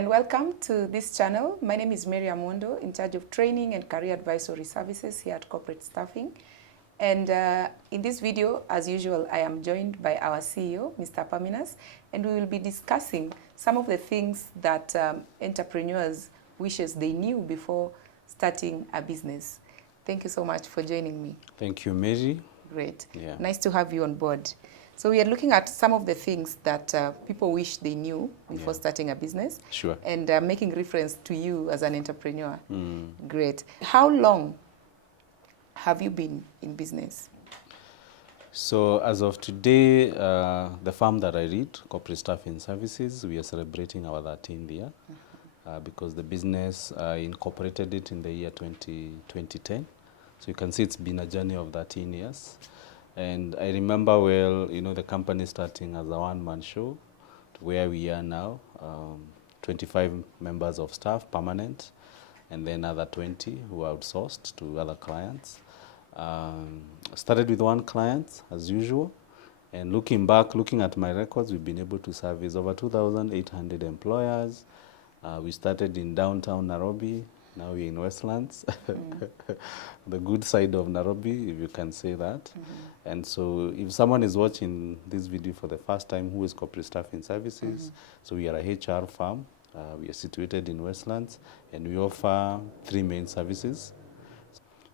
and welcome to this channel. My name is Mary Amondo, in charge of training and career advisory services here at Corporate Staffing. And in this video, as usual, I am joined by our CEO, Mr. Paminas, and we will be discussing some of the things that entrepreneurs wishes they knew before starting a business. Thank you so much for joining me. Thank you, Mary. Great. Yeah. Nice to have you on board. So we are looking at some of the things that people wish they knew before starting a business. Sure. And making reference to you as an entrepreneur. Great. How long have you been in business? So as of today, the firm that I lead, Corporate Staffing Services, we are celebrating our 13th year because the business incorporated it in the year 2010. So you can see it's been a journey of 13 years. And I remember well, the company starting as a one-man show to where we are now, 25 members of staff, permanent, and then other 20 who are outsourced to other clients. Started with one client, as usual, and looking back, looking at my records, we've been able to service over 2,800 employers. We started in downtown Nairobi. Now we're in Westlands, the good side of Nairobi, if you can say that. And so if someone is watching this video for the first time, who is Corporate Staffing Services? So we are a HR firm. We are situated in Westlands, and we offer 3 main services.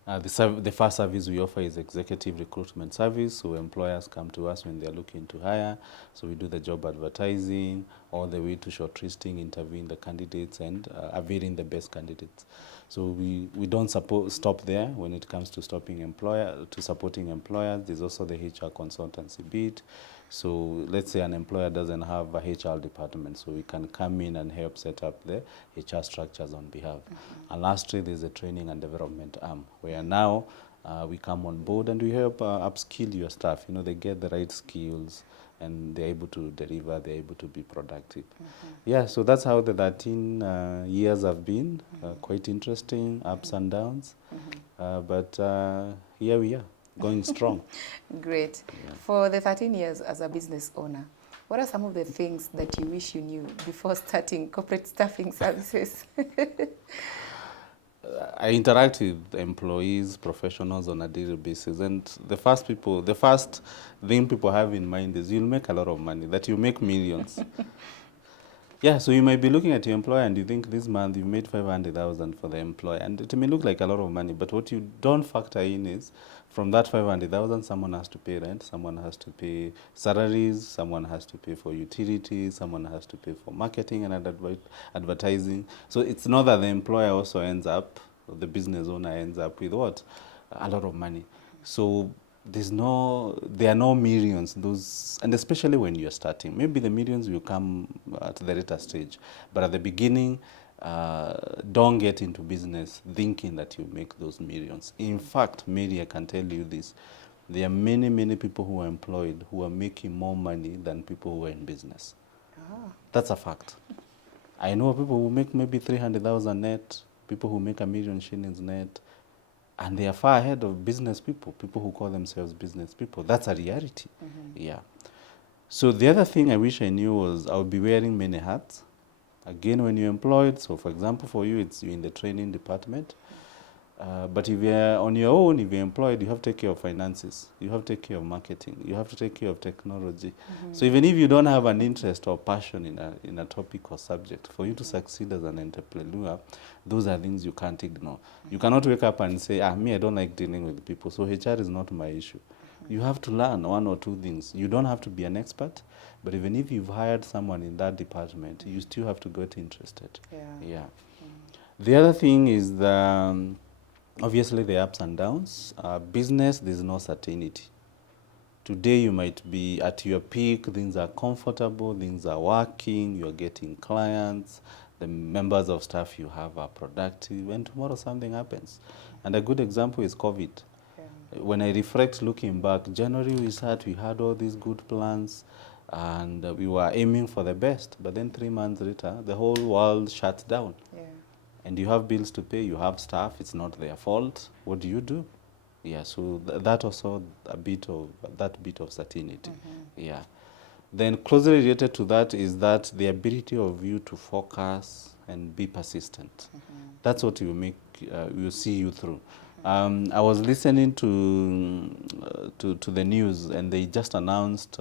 The first service we offer is executive recruitment service, so employers come to us when they're looking to hire. So we do the job advertising, all the way to shortlisting, interviewing the candidates, and availing the best candidates. So we don't stop there when it comes to supporting employers. There's also the HR consultancy bit. So let's say an employer doesn't have a HR department, so we can come in and help set up the HR structures on behalf. And lastly, there's a training and development arm, where now we come on board and we help upskill your staff. They get the right skills and they're able to deliver, they're able to be productive. Yeah, so that's how the 13 years have been. Quite interesting, ups and downs. But here we are, going strong. Great. Yeah. For the 13 years as a business owner, what are some of the things that you wish you knew before starting Corporate Staffing Services? I interact with employees, professionals on a daily basis, and the first thing people have in mind is you'll make a lot of money, that you make millions. Yeah, so you might be looking at your employer and you think this month you made 500,000 for the employer, and it may look like a lot of money, but what you don't factor in is from that 500,000, someone has to pay rent, someone has to pay salaries, someone has to pay for utilities, someone has to pay for marketing and advertising. So it's not that the employer also ends up, or the business owner ends up with what? A lot of money. So there are no millions, and especially when you're starting. Maybe the millions will come at the later stage, but at the beginning, don't get into business thinking that you make those millions. In fact, Mary, I can tell you this, there are many, many people who are employed who are making more money than people who are in business. That's a fact. I know people who make maybe 300,000 net, people who make 1 million shillings net, and they are far ahead of business people who call themselves business people. That's a reality. Yeah. So the other thing I wish I knew was I would be wearing many hats. Again, when you're employed, so for example, for you, it's you're in the training department. But if you're on your own, if you're employed, you have to take care of finances. You have to take care of marketing. You have to take care of technology. So even if you don't have an interest or passion in a topic or subject, for you to succeed as an entrepreneur, those are things you can't ignore. You cannot wake up and say, me, I don't like dealing with people, so HR is not my issue. You have to learn 1 or 2 things. You don't have to be an expert, but even if you've hired someone in that department, you still have to get interested. Yeah. The other thing is obviously the ups and downs. Business, there's no certainty. Today you might be at your peak, things are comfortable, things are working, you're getting clients, the members of staff you have are productive, and tomorrow something happens. And a good example is COVID. When I reflect looking back, January we had all these good plans, and we were aiming for the best, but then 3 months later, the whole world shut down. And you have bills to pay, you have staff, it's not their fault. What do you do? Yeah, so that also that bit of certainty. Yeah. Then closely related to that is that the ability of you to focus and be persistent. That's what will see you through. I was listening to the news, and they just announced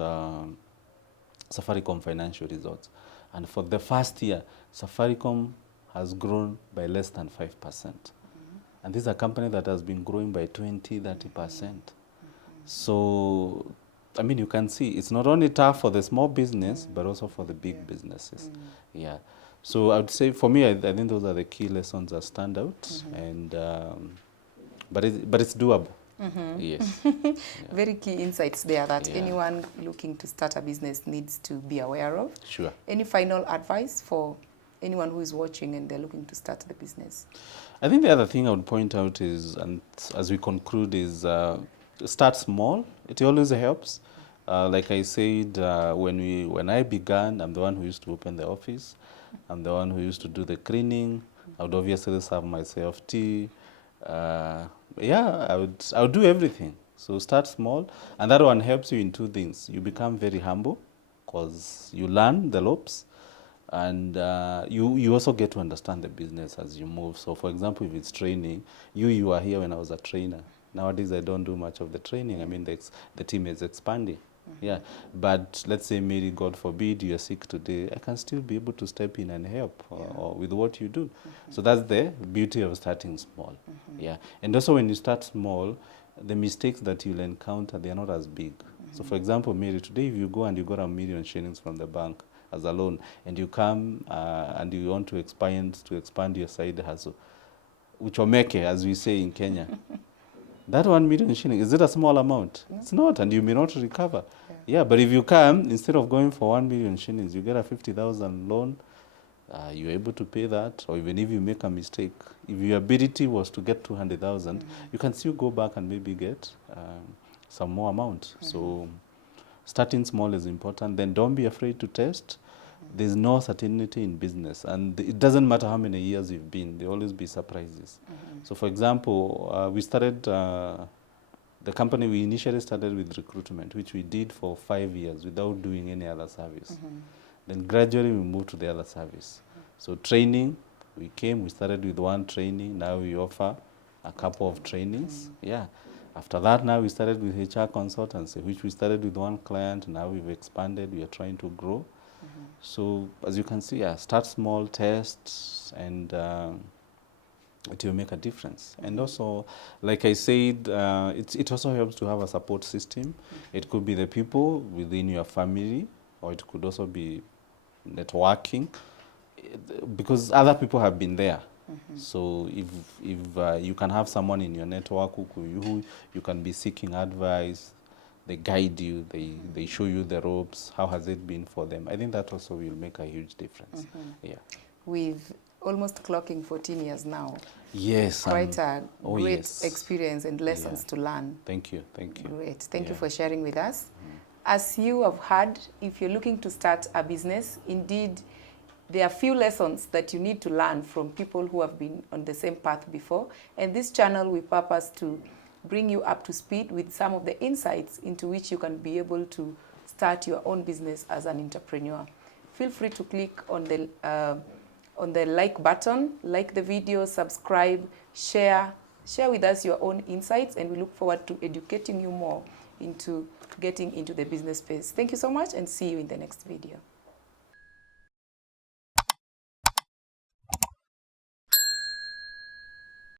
Safaricom financial results. And for the first year, Safaricom has grown by less than 5%. And this is a company that has been growing by 20, 30%. So, I mean, you can see it's not only tough for the small business, but also for the big businesses. Yeah. So I would say for me, I think those are the key lessons that stand out. And but it's doable. Yes. Very key insights there that Yeah. anyone looking to start a business needs to be aware of. Sure. Any final advice for anyone who is watching and they're looking to start the business? I think the other thing I would point out is, and as we conclude, is start small. It always helps. Like I said, when I began, I'm the one who used to open the office. I'm the one who used to do the cleaning. I would obviously serve myself tea. Yeah, I would do everything. So start small, and that one helps you in two things. You become very humble, because you learn the ropes, and you also get to understand the business as you move. So for example, if it's training, you are here when I was a trainer. Nowadays, I don't do much of the training. I mean, the team is expanding. Yeah, but let's say maybe, God forbid, you're sick today, I can still be able to step in and help or with what you do. So that's the beauty of starting small. Yeah, and also when you start small, the mistakes that you'll encounter, they are not as big. So for example, Mary, today if you go and you got 1 million shillings from the bank as a loan, and you come and you want to expand your side hustle, uchomeke, as we say in Kenya, that 1 million shilling, is it a small amount? It's not, and you may not recover. Yeah, but if you come, instead of going for 1 million shillings, you get a 50,000 loan, you're able to pay that, or even if you make a mistake, if your ability was to get 200,000, you can still go back and maybe get some more amount. So starting small is important. Then don't be afraid to test. There's no certainty in business, and it doesn't matter how many years you've been, there'll always be surprises. So for example, we started, the company we initially started with recruitment, which we did for 5 years without doing any other service. Then gradually we moved to the other service. So training, we started with one training, now we offer a couple of trainings. Yeah. After that, now we started with HR consultancy, which we started with one client, now we've expanded, we are trying to grow. So as you can see, start small, test, and it will make a difference. And also, like I said, it also helps to have a support system. It could be the people within your family, or it could also be networking, because other people have been there. So if you can have someone in your network who you can be seeking advice, they guide you, they show you the ropes, how has it been for them. I think that also will make a huge difference. Yeah. We've almost clocking 14 years now. Yes. Quite a great experience and lessons to learn. Thank you. Great. Thank you for sharing with us. As you have heard, if you're looking to start a business, indeed, there are few lessons that you need to learn from people who have been on the same path before. And this channel, we purpose to bring you up to speed with some of the insights into which you can be able to start your own business as an entrepreneur. Feel free to click on the like button, like the video, subscribe, share with us your own insights, and we look forward to educating you more into getting into the business space. Thank you so much, and see you in the next video.